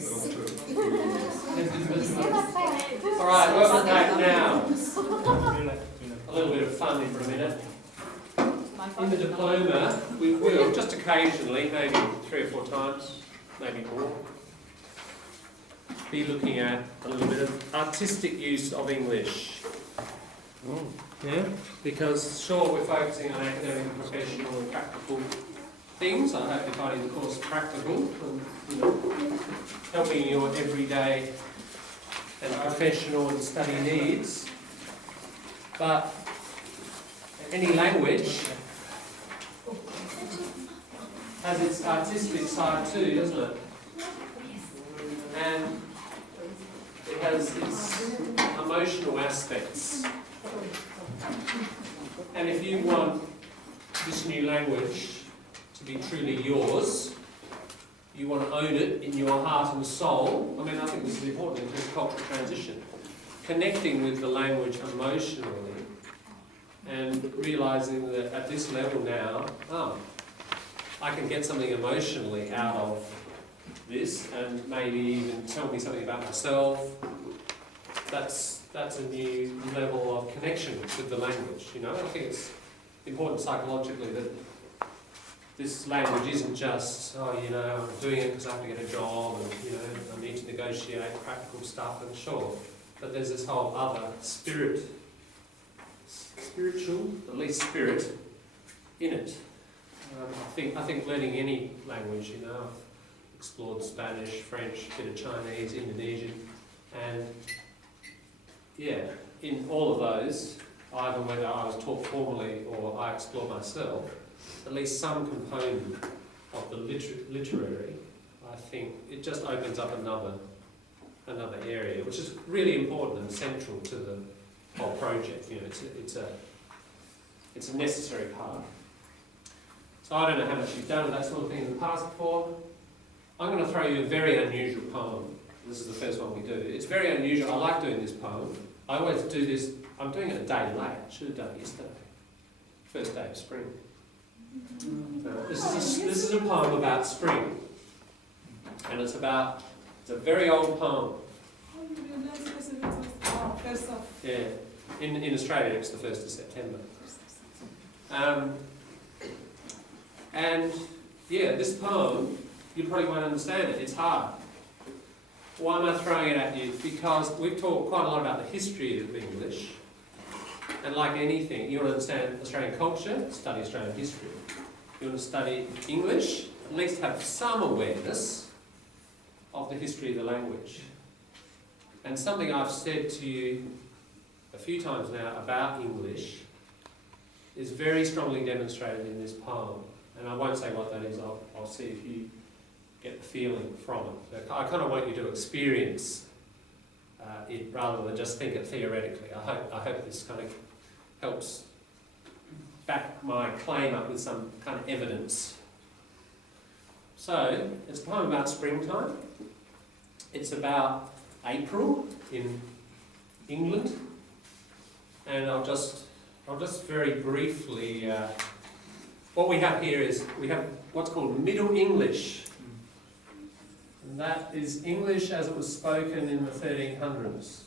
All right, welcome back now. A little bit of fun for a minute. In the diploma, we will, just occasionally, maybe 3 or 4 times, maybe more, be looking at a little bit of artistic use of English. Yeah? Because sure, we're focusing on academic and professional and practical things. I hope you're finding the course practical and helping your everyday and professional and study needs. But any language has its artistic side too, doesn't it? And it has its emotional aspects. And if you want this new language to be truly yours, you want to own it in your heart and soul. I mean, I think this is important in terms of cultural transition. Connecting with the language emotionally and realising that at this level now, I can get something emotionally out of this and maybe even tell me something about myself. That's a new level of connection with the language, you know. I think it's important psychologically that this language isn't just, I'm doing it because I have to get a job and, I need to negotiate practical stuff, and sure. But there's this whole other spiritual, at least spirit, in it. I think learning any language, I've explored Spanish, French, a bit of Chinese, Indonesian, and in all of those, either whether I was taught formally or I explore myself, at least some component of the literary, I think it just opens up another area, which is really important and central to the whole project. It's a necessary part. So I don't know how much you've done with that sort of thing in the past before. I'm going to throw you a very unusual poem. This is the first one we do. It's very unusual. I like doing this poem. I always do this. I'm doing it a day late. I should have done it yesterday. First day of spring. This is a poem about spring, and it's a very old poem. Yeah, in Australia it's the 1st of September. And this poem, you probably won't understand it. It's hard. Why am I throwing it at you? Because we've talked quite a lot about the history of English. And like anything, you want to understand Australian culture, study Australian history. You want to study English, at least have some awareness of the history of the language. And something I've said to you a few times now about English is very strongly demonstrated in this poem. And I won't say what that is, I'll see if you get the feeling from it. I kind of want you to experience it rather than just think it theoretically. I hope this kind of helps back my claim up with some kind of evidence. So, it's a poem about springtime. It's about April in England. And I'll just very briefly, what we have here is, we have what's called Middle English. And that is English as it was spoken in the 1300s.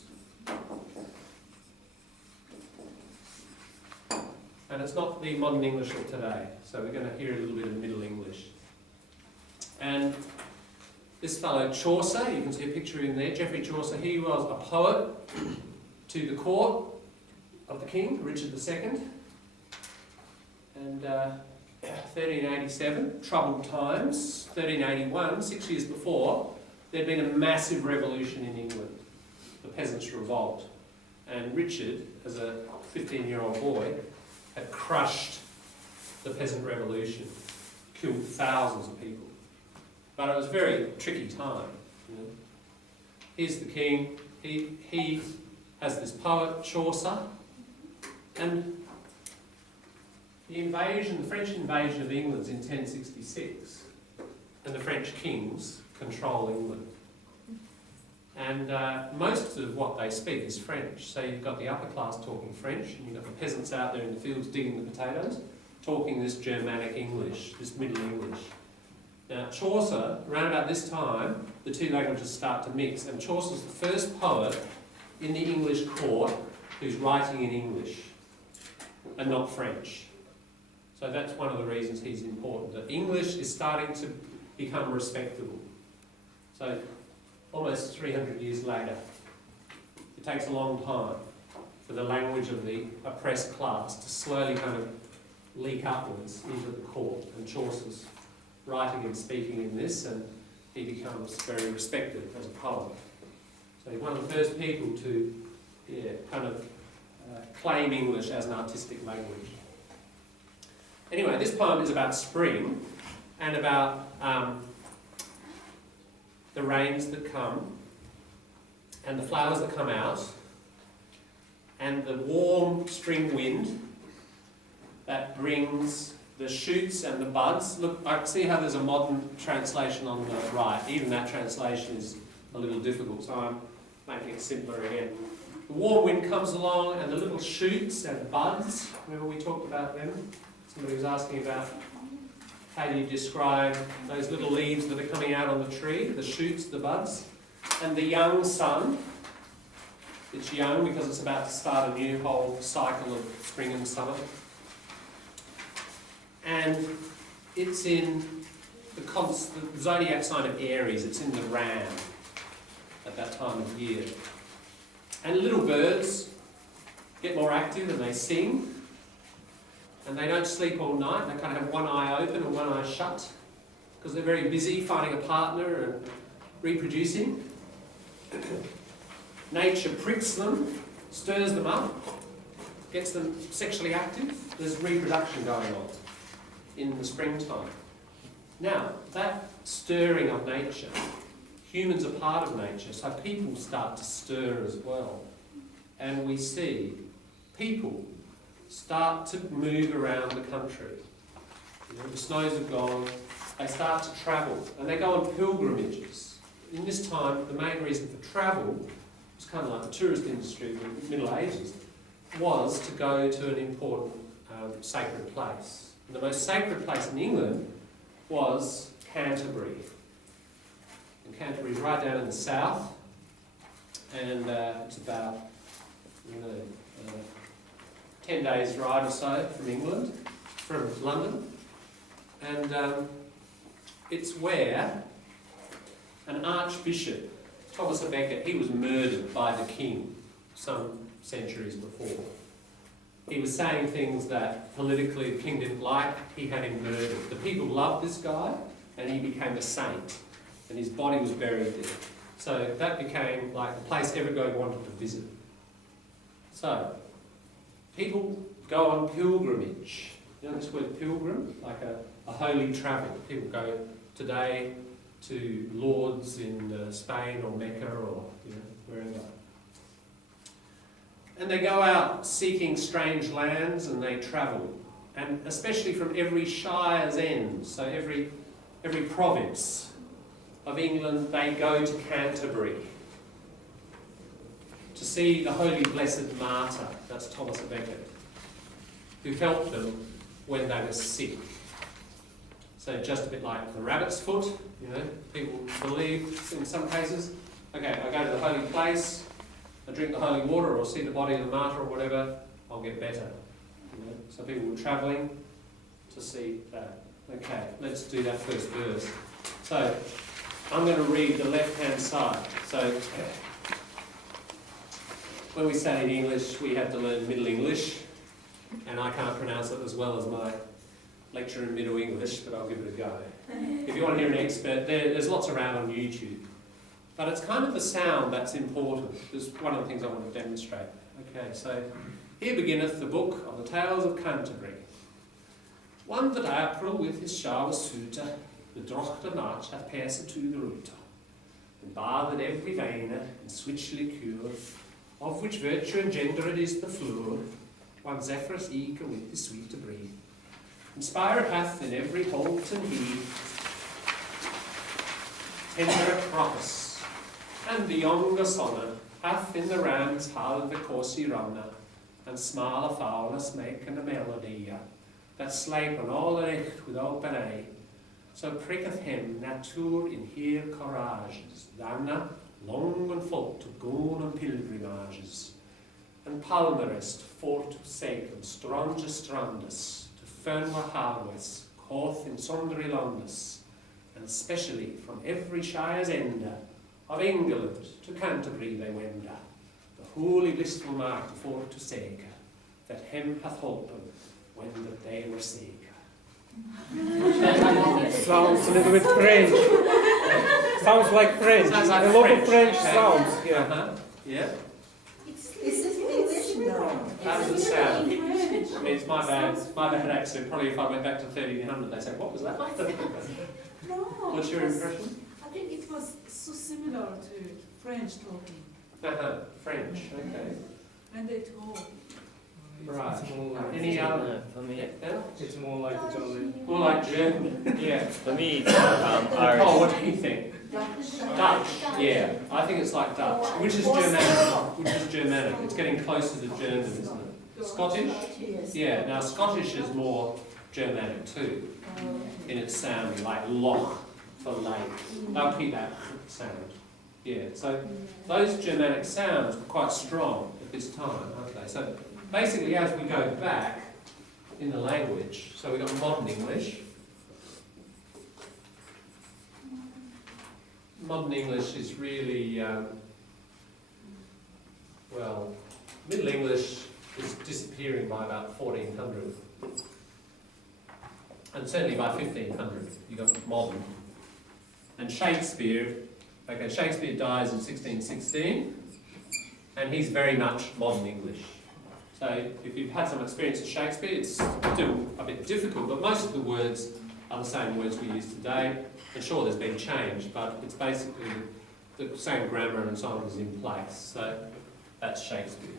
And it's not the modern English of today, so we're going to hear a little bit of Middle English. And this fellow Chaucer, you can see a picture in there, Geoffrey Chaucer, he was a poet to the court of the king, Richard II. And 1387, troubled times. 1381, 6 years before, there'd been a massive revolution in England, the Peasants' Revolt. And Richard, as a 15-year-old boy, had crushed the peasant revolution, killed thousands of people. But it was a very tricky time. Here's the king, he has this poet, Chaucer, and the French invasion of England's in 1066, and the French kings control England. And most of what they speak is French. So you've got the upper class talking French, and you've got the peasants out there in the fields digging the potatoes, talking this Germanic English, this Middle English. Now, Chaucer, around about this time, the two languages start to mix, and Chaucer's the first poet in the English court who's writing in English and not French. So that's one of the reasons he's important, that English is starting to become respectable. So almost 300 years later, it takes a long time for the language of the oppressed class to slowly kind of leak upwards into the court, and Chaucer's writing and speaking in this, and he becomes very respected as a poet. So he's one of the first people to kind of claim English as an artistic language. Anyway, this poem is about spring and about the rains that come and the flowers that come out and the warm spring wind that brings the shoots and the buds. Look, I can see how there's a modern translation on the right. Even that translation is a little difficult, so I'm making it simpler again. The warm wind comes along and the little shoots and buds, remember we talked about them? Somebody was asking about how do you describe those little leaves that are coming out on the tree, the shoots, the buds, and the young sun. It's young because it's about to start a new whole cycle of spring and summer. And it's in the zodiac sign of Aries, it's in the ram at that time of year. And little birds get more active and they sing. And they don't sleep all night, they kind of have one eye open and one eye shut because they're very busy finding a partner and reproducing. Nature pricks them, stirs them up, gets them sexually active. There's reproduction going on in the springtime. Now, that stirring of nature, humans are part of nature, so people start to stir as well. And we see people start to move around the country. You know, the snows have gone, they start to travel, and they go on pilgrimages. In this time, the main reason for travel was kind of like the tourist industry in the Middle Ages, was to go to an important sacred place. And the most sacred place in England was Canterbury. And Canterbury is right down in the south, and it's about 10 days ride or so from England, from London, and it's where an archbishop, Thomas à Becket, he was murdered by the king some centuries before. He was saying things that politically the king didn't like, he had him murdered. The people loved this guy, and he became a saint, and his body was buried there. So that became like the place everybody wanted to visit. So, people go on pilgrimage. You know this word pilgrim? Like a holy travel. People go today to Lourdes in Spain or Mecca or wherever. And they go out seeking strange lands and they travel. And especially from every shire's end, so every province of England, they go to Canterbury to see the holy blessed martyr, that's Thomas à Becket, who helped them when they were sick. So just a bit like the rabbit's foot, people believe in some cases, okay, I go to the holy place, I drink the holy water or see the body of the martyr or whatever, I'll get better. So people were travelling to see that. Okay, let's do that first verse. So I'm going to read the left-hand side. So when we studied English, we had to learn Middle English, and I can't pronounce it as well as my lecturer in Middle English, but I'll give it a go. If you want to hear an expert, there's lots around on YouTube. But it's kind of the sound that's important. This is one of the things I want to demonstrate. Okay, so here beginneth the book of the Tales of Canterbury. One that April with his shower suitor, the drochte March hath passed to the router, and bathed every vein in switch liqueur, of which virtue engendered is the flour, one Zephyrus eager with his sweet to breathe. Inspired hath in every holt and heath tender crocus, and the younger sonner hath in the rams held the coursey runner, and small a foulness making a melody that slape on all the night with open eye, so prikketh hem natuur in heer courages, daarna long and folk to goon and pilgrimages, and palmerest for to sake and strange strandus, to fernwa harwes, coth in sondry landus, and specially from every shire's enda, of England to Canterbury they wenda, the holy blissful mark for to sake, that hem hath holpen when that they were sake. Sounds a little bit French. Sounds like French. Sounds like a lot French. of French Okay. sounds. Yeah. Yeah. Is this English? No. How does it sound? I mean, it's my bad accent. Probably if I went back to 1300, they'd say, what was that? No. What's your impression? I think it was so similar to French talking. French, okay. When they talk. Right. It's more like Any other? For me, It's more like German. More like German, yeah. for me, it's Oh, Irish. what do you think? Dutch, yeah. I think it's like Dutch, which is Germanic. It's getting closer to German, isn't it? Scottish? Yeah, now Scottish is more Germanic too, in its sounding, like loch for lake. They'll keep that sound. Yeah, so those Germanic sounds were quite strong at this time, aren't they? So basically, as we go back in the language, so we've got modern English. Modern English is really, well, Middle English is disappearing by about 1400. And certainly by 1500, you've got modern. And Shakespeare, okay, Shakespeare dies in 1616, and he's very much modern English. So if you've had some experience with Shakespeare, it's still a bit difficult, but most of the words are the same words we use today. And sure, there's been change, but it's basically the same grammar and so on is in place. So that's Shakespeare.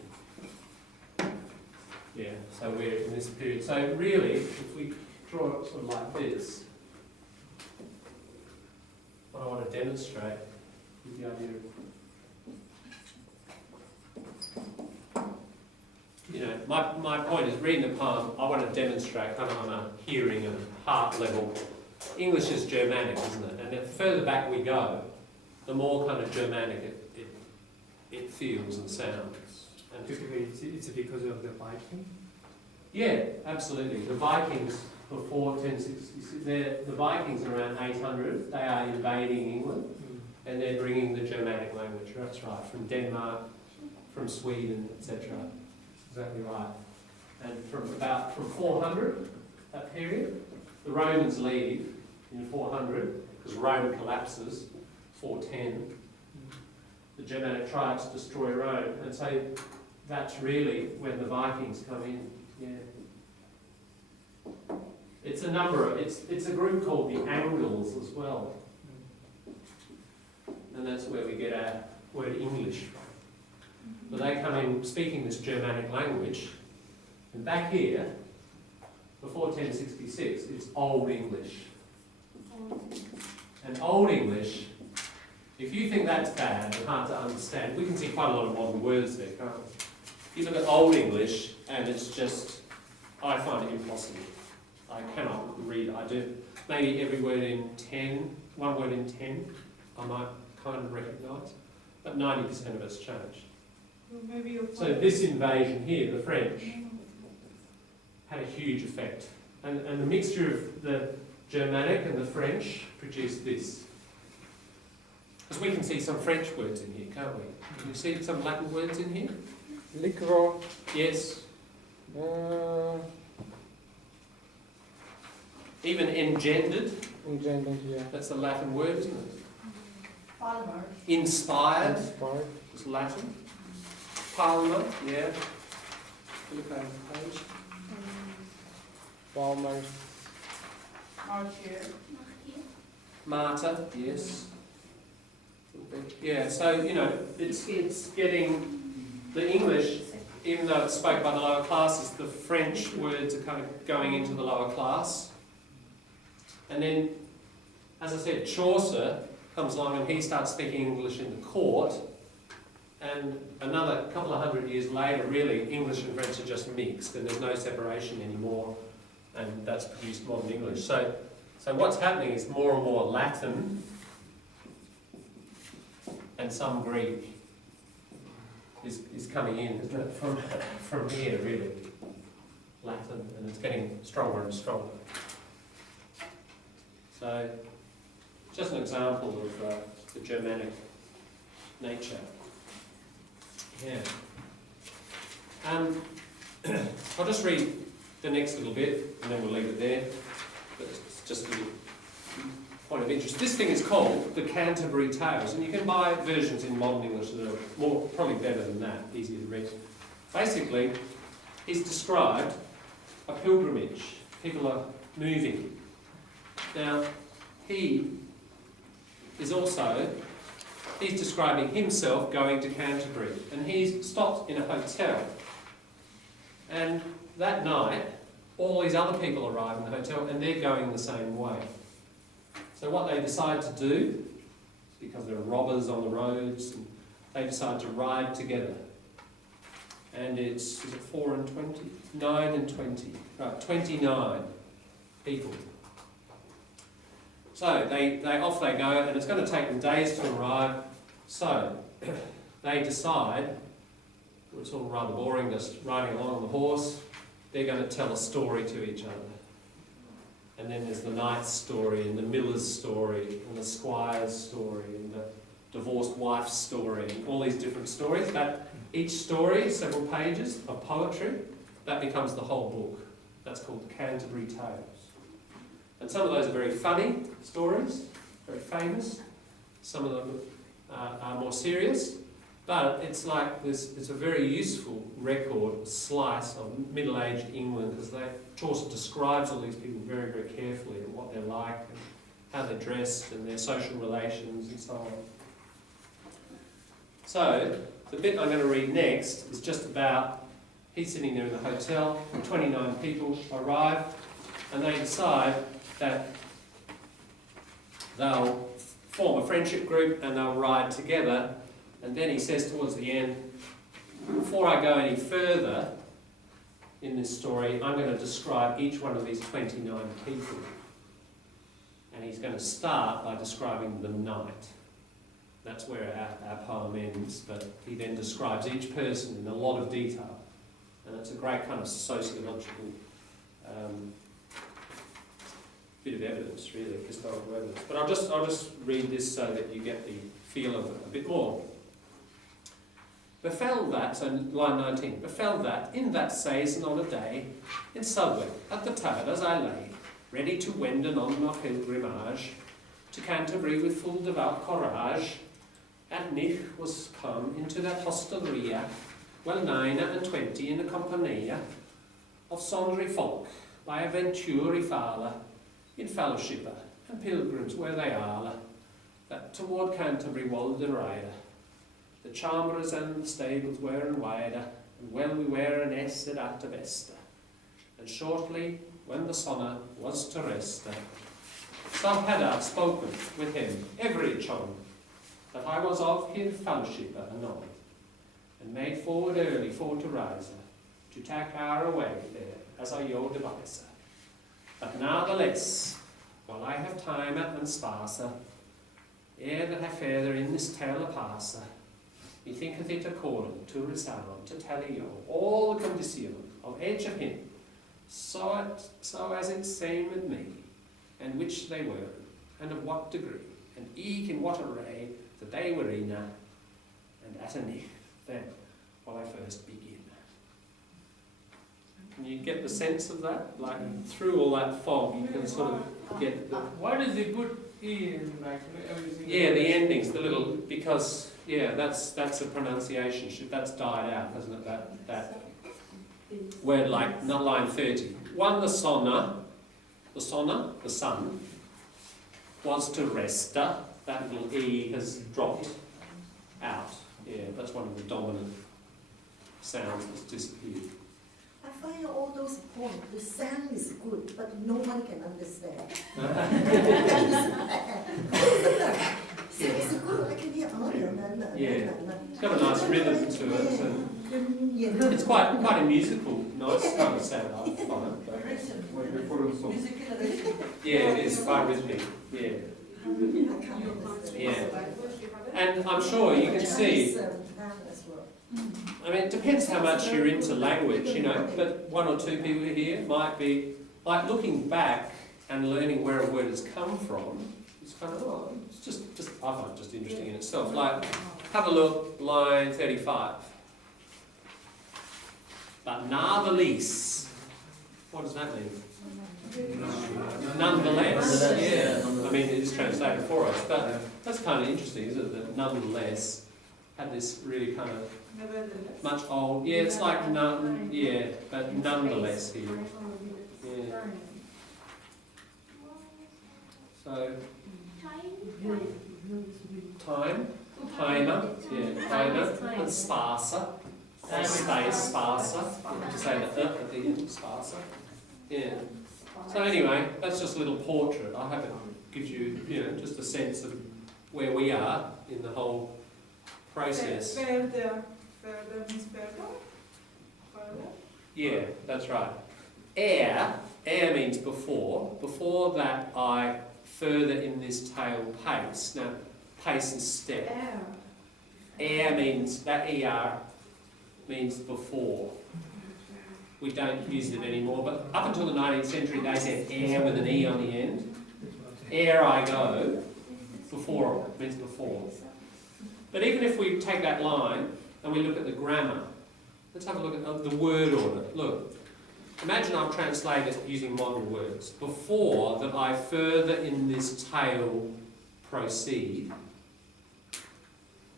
Yeah, so we're in this period. So really, if we draw it sort of like this, what I want to demonstrate is the idea of, you know, my point is reading the poem, I want to demonstrate kind of on a hearing and heart level. English is Germanic, isn't it? And the further back we go, the more kind of Germanic it feels and sounds. And Typically, it's because of the Viking. yeah, absolutely. The Vikings before 1066, the Vikings are around 800. They are invading England, and they're bringing the Germanic language. That's right, from Denmark, from Sweden, etc. Exactly right. And from 400, that period, the Romans leave in 400 because Rome collapses. 410, the Germanic tribes destroy Rome, and so that's really when the Vikings come in. Yeah. It's a number of, it's a group called the Angles as well. And that's where we get our word English from. But they come in speaking this Germanic language, and back here, before 1066, it's Old English. And Old English, if you think that's bad and hard to understand, we can see quite a lot of modern words there, can't we? You look at Old English, and it's just, I find it impossible. I cannot read it. I do maybe every word in 10, one word in 10, I might kind of recognise, but 90% of it's changed. Well, maybe So this invasion here, the French, had a huge effect. And the mixture of the Germanic and the French produced this. Because we can see some French words in here, can't we? Can you see some Latin words in here? Liquor. Yes. Even engendered, Engendered, yeah. that's a Latin word, isn't it? Palmer. Inspired Inspired. is Latin. Palmer, yeah. Look over the page. Palmer's. Martyr. Martyr, yes. Yeah, so, you know, it's getting the English, even though it's spoken by the lower classes, the French words are kind of going into the lower class. And then, as I said, Chaucer comes along and he starts speaking English in the court. And another couple of hundred years later, really, English and French are just mixed and there's no separation anymore. And that's produced modern English. So So what's happening is more and more Latin and some Greek is coming in, isn't it, from here, really. Latin, and it's getting stronger and stronger. So, just an example of the Germanic nature. Yeah. I'll just read the next little bit, and then we'll leave it there. But it's just a little point of interest. This thing is called the Canterbury Tales, and you can buy versions in modern English that are probably better than that, easier to read. Basically, he's described a pilgrimage. People are moving. Now, he's describing himself going to Canterbury, and he's stopped in a hotel. And that night, all these other people arrive in the hotel, and they're going the same way. So what they decide to do, because there are robbers on the roads, and they decide to ride together. And is it 4 and 20? 9 and 20. Right, 29 people. So they off they go, and it's going to take them days to arrive. So they decide, it's all rather boring, just riding along on the horse, they're going to tell a story to each other. And then there's the knight's story, and the miller's story, and the squire's story, and the divorced wife's story, and all these different stories. That each story, several pages of poetry, that becomes the whole book. That's called the Canterbury Tales. And some of those are very funny stories, very famous. Some of them are more serious. But it's like this, it's a very useful record, slice of middle-aged England, because Chaucer describes all these people very, very carefully, and what they're like, and how they're dressed, and their social relations, and so on. So, the bit I'm going to read next is just about, he's sitting there in the hotel, 29 people arrive, and they decide that they'll form a friendship group and they'll ride together. And then he says towards the end, before I go any further in this story, I'm going to describe each one of these 29 people. And he's going to start by describing the knight. That's where our poem ends, but he then describes each person in a lot of detail. And it's a great kind of sociological bit of evidence, really, historical evidence. But I'll just read this so that you get the feel of it a bit more. Befell that, so line 19, befell that, in that season on a day, in Southwark, at the Towers I lay, ready to wenden on my pilgrimage, to Canterbury with full devout courage, and Nich was come into that hostelria, well 9 and 20 in a compania, of sundry folk, by a venturi fala, in fellowship, and pilgrims where they are, that toward Canterbury wolden rider. The chambers and the stables were and wider, and well we were an essed at the best. And shortly, when the sonner was to rest, so had I spoken with him every chum, that I was of his fellowship anon, and made forward early for to rise, to take our away there, as I your devise. But natheless, while I have time and sparse, ere that I further in this tale a pass, methinketh it accordant to resound to tell you all the condition of each of him, so as it seemed me, and which they were, and of what degree, and eke in what array that they were in, and at a nick, then while I first begin. Can you get the sense of that? Like through all that fog, you can sort of get the. What is the good in like everything? Yeah, the endings, the little, because that's a pronunciation. That's died out, hasn't it? That word, like not line 30. One, the son, the son, was to resta. That little e has dropped out. Yeah, that's one of the dominant sounds that's disappeared. I find all those poems, the sound is good, but no one can understand. Sounds good, I can hear Yeah. It's got a nice rhythm to it. And Yeah. It's quite a musical, nice kind of sound. I find, but yeah, it is quite rhythmic. Yeah, yeah. And I'm sure you can see. I mean, it depends how much you're into language, you know. But one or two people here might be like looking back and learning where a word has come from. It's kind of it's just I find it just interesting in itself. Like, have a look, line 35. But natheless, what does that mean? Nonetheless, yeah. I mean, it is translated for us, but that's kind of interesting, isn't it? That nonetheless had this really kind of much old. Yeah, it's like none. Yeah, but nonetheless here. Yeah. So time, timer, yeah, timer, and sparser. Or space, sparser. To say the at the end, sparser. Yeah. So anyway, that's just a little portrait. I hope it gives you, you know, just a sense of where we are in the whole process. Further means further? Further? Yeah, that's right. Ere means before. Before that, I further in this tale pace. Now, pace is step. Ere means, that ER means before. We don't use it anymore, but up until the 19th century they said ere with an E on the end. Ere I go, before means before. But even if we take that line and we look at the grammar, let's have a look at the word order. Look, imagine I've translated using modern words. Before that I further in this tale proceed.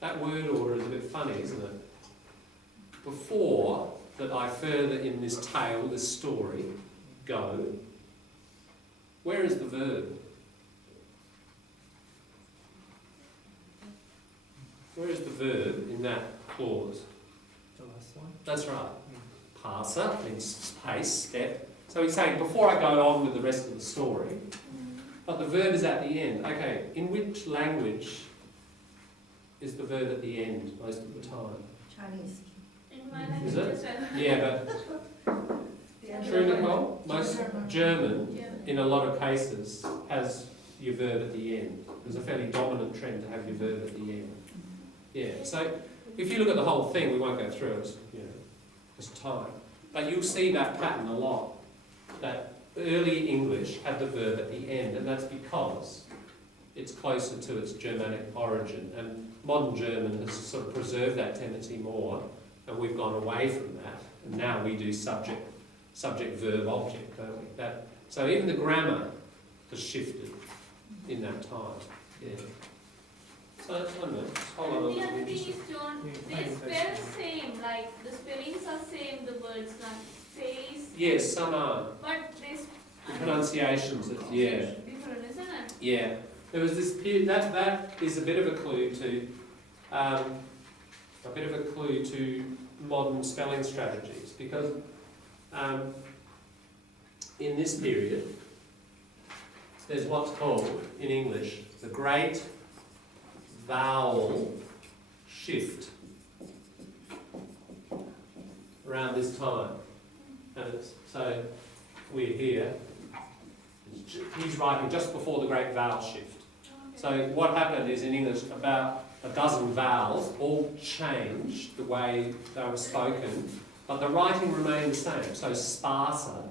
That word order is a bit funny, isn't it? Before that I further in this tale, this story, go. Where is the verb? Where is the verb in that clause? The last one. That's right. Passer means pace, step. So he's saying, before I go on with the rest of the story, but the verb is at the end. Okay, in which language is the verb at the end most of the time? Chinese. In my language Is it? as well. Yeah, but true, Nicole? Most German, in a lot of cases, has your verb at the end. There's a fairly dominant trend to have your verb at the end. Yeah, so if you look at the whole thing, we won't go through it, you know, it's time. But you'll see that pattern a lot, that early English had the verb at the end, and that's because it's closer to its Germanic origin. And modern German has sort of preserved that tendency more, and we've gone away from that. And now we do subject, verb, object, don't we? So even the grammar has shifted in that time. Yeah. So I don't know. It's a whole lot of The other thing interesting. is, John, they spell same, like the spellings are same, the words like face. Yes, some are. But they The pronunciations, yeah. different, isn't it? Yeah. There was this period, that is a bit of a clue to modern spelling strategies, because in this period there's what's called in English the great vowel shift around this time. And so we're here. He's writing just before the great vowel shift. So what happened is in English about a dozen vowels all changed the way they were spoken, but the writing remained the same. So sparser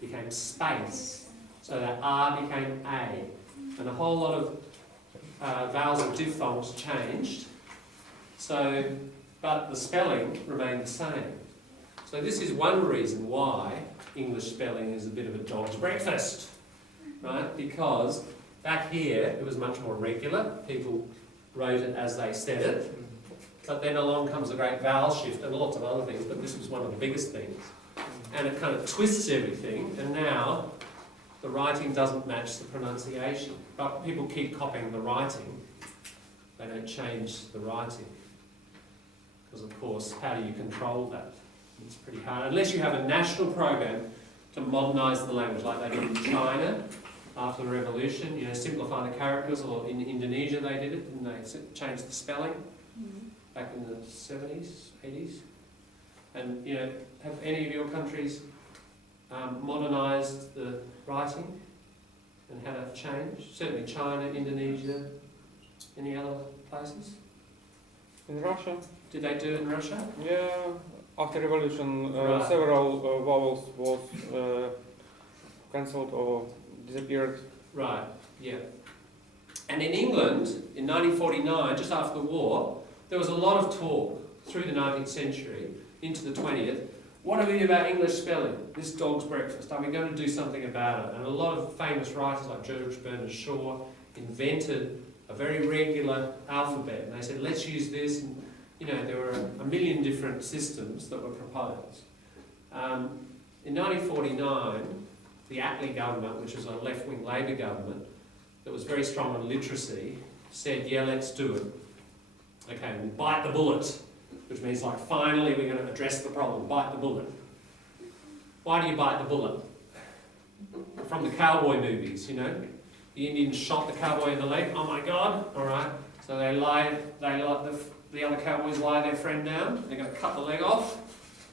became space, so that R became A, and a whole lot of vowels and diphthongs changed. So, but the spelling remained the same. So this is one reason why English spelling is a bit of a dog's breakfast, right? Because back here it was much more regular. People wrote it as they said it. But then along comes the great vowel shift and lots of other things, but this was one of the biggest things. And it kind of twists everything, and now the writing doesn't match the pronunciation. But people keep copying the writing. They don't change the writing. Because of course, how do you control that? It's pretty hard. Unless you have a national program to modernise the language, like they did in China after the revolution, you know, simplify the characters, or in Indonesia they did it, and they changed the spelling back in the 70s, 80s. And, you know, have any of your countries modernised the writing and had a change? Certainly China, Indonesia, any other places? In Russia, Did they do it in Russia? yeah, after revolution, Right. several vowels was cancelled or disappeared. Right, yeah. And in England, in 1949, just after the war, there was a lot of talk through the 19th century into the 20th. What do we do about English spelling? This dog's breakfast. Are we going to do something about it? And a lot of famous writers like George Bernard Shaw invented a very regular alphabet. And they said, let's use this. And, you know, there were a million different systems that were proposed. In 1949, the Attlee government, which was a left-wing Labor government that was very strong on literacy, said, yeah, let's do it. Okay, we'll bite the bullet, which means like finally we're going to address the problem, bite the bullet. Why do you bite the bullet? From the cowboy movies, you know. The Indians shot the cowboy in the leg, oh my God, all right. So the other cowboys lie their friend down, they're going to cut the leg off,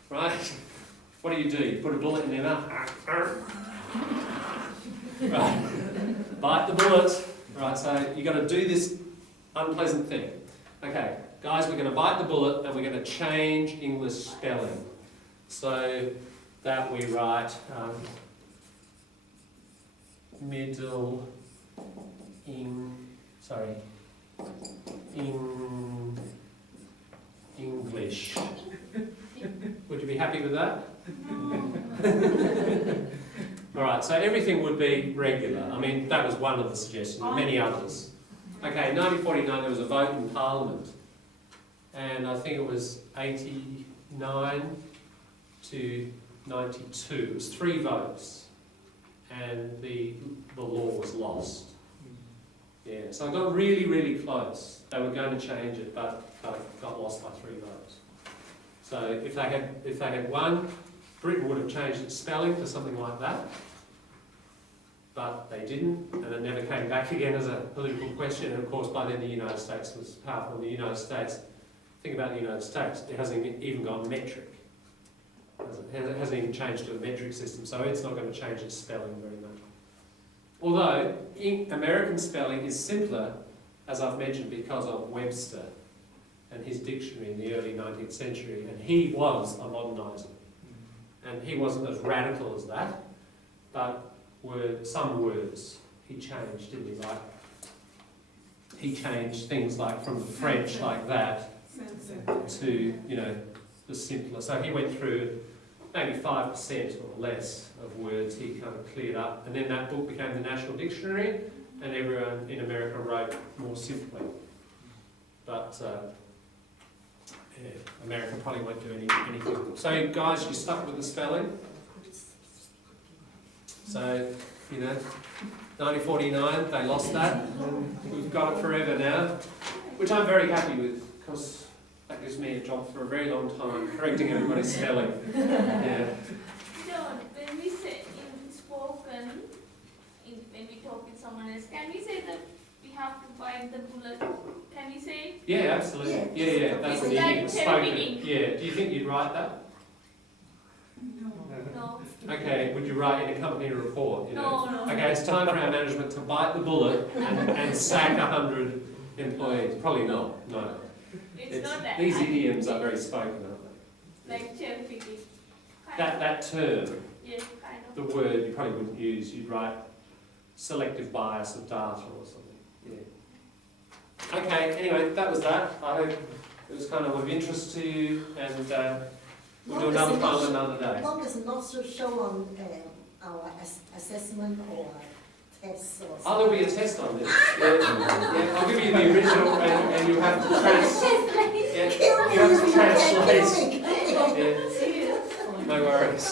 right? What do? You put a bullet in their mouth. Right. Bite the bullet. Right, so you've got to do this unpleasant thing. Okay, guys, we're going to bite the bullet and we're going to change English spelling. So that we write middle English. Would you be happy with that? Alright, so everything would be regular. I mean, that was one of the suggestions, many others. Okay, in 1949 there was a vote in Parliament, and I think it was 89 to 92. It was 3 votes, and the law was lost. Yeah, so I got really, really close. They were going to change it, but got lost by 3 votes. So if they had won, Britain would have changed its spelling to something like that, but they didn't, and it never came back again as a political question. And of course, by then the United States was powerful. In the United States, think about the United States, it hasn't even gone metric. It hasn't even changed to a metric system, so it's not going to change its spelling very much. Although, American spelling is simpler, as I've mentioned, because of Webster and his dictionary in the early 19th century, and he was a moderniser. And he wasn't as radical as that, but some words he changed, didn't he? Like, he changed things like from the French like that to, you know, the simpler. So he went through maybe 5% or less of words he kind of cleared up. And then that book became the National Dictionary, and everyone in America wrote more simply. But yeah, America probably won't do anything. So guys, you stuck with the spelling. So, you know, 1949, they lost that, and we've got it forever now, which I'm very happy with, because that gives me a job for a very long time, correcting everybody's spelling. Yeah. John, when we say in spoken, when we talk with someone else, can we say that we have to bite the bullet? Can we say? Yeah, absolutely. Yeah, that's an It's like idiom. Spoken. cherry-picking. Yeah. Do you think you'd write that? No. Okay, would you write in a company report? You know? No. Okay, it's time for our management to bite the bullet and sack 100 employees. Probably not. No. It's not that. These idioms are very spoken, aren't they? Like cherry picking. That term, Yeah, kind of. the word you probably wouldn't use. You'd write selective bias of data or something. Yeah. Okay. Anyway, that was that. I hope it was kind of interest to you, and we'll do another time another day. As long as it's not so show on our assessment or tests or something. Oh, there'll be a test on this. Yeah, I'll give you the original, and you have to translate. Yeah, no worries.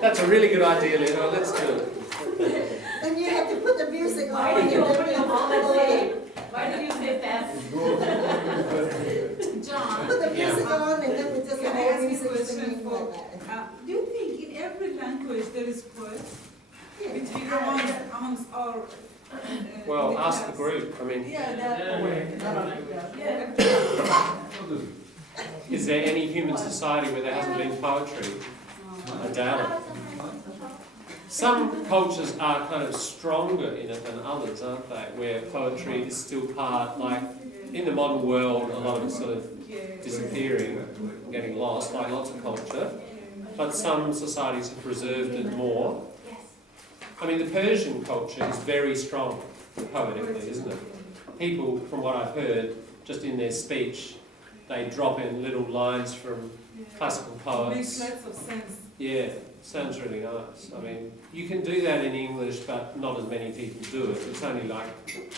That's a really good idea, Leo. Let's do it. And you have to put the music on. Why did you open your mouth and say, why did you say that? John, Put the music on and then we just can I have ask you a music question singing for, like that. do you think in every language there is poets? Which we go on amongst our... Well, in the ask the class? group. I mean, Yeah, that way. Yeah. Is there any human society where there hasn't been poetry? I doubt it. Some cultures are kind of stronger in it than others, aren't they? Where poetry is still part, like in the modern world, a lot of it's sort of disappearing, getting lost, like lots of culture. But some societies have preserved it more. I mean, the Persian culture is very strong poetically, isn't it? People, from what I've heard, just in their speech, they drop in little lines from classical poets. Makes lots of sense. Yeah, sounds really nice. I mean, you can do that in English, but not as many people do it. It's only like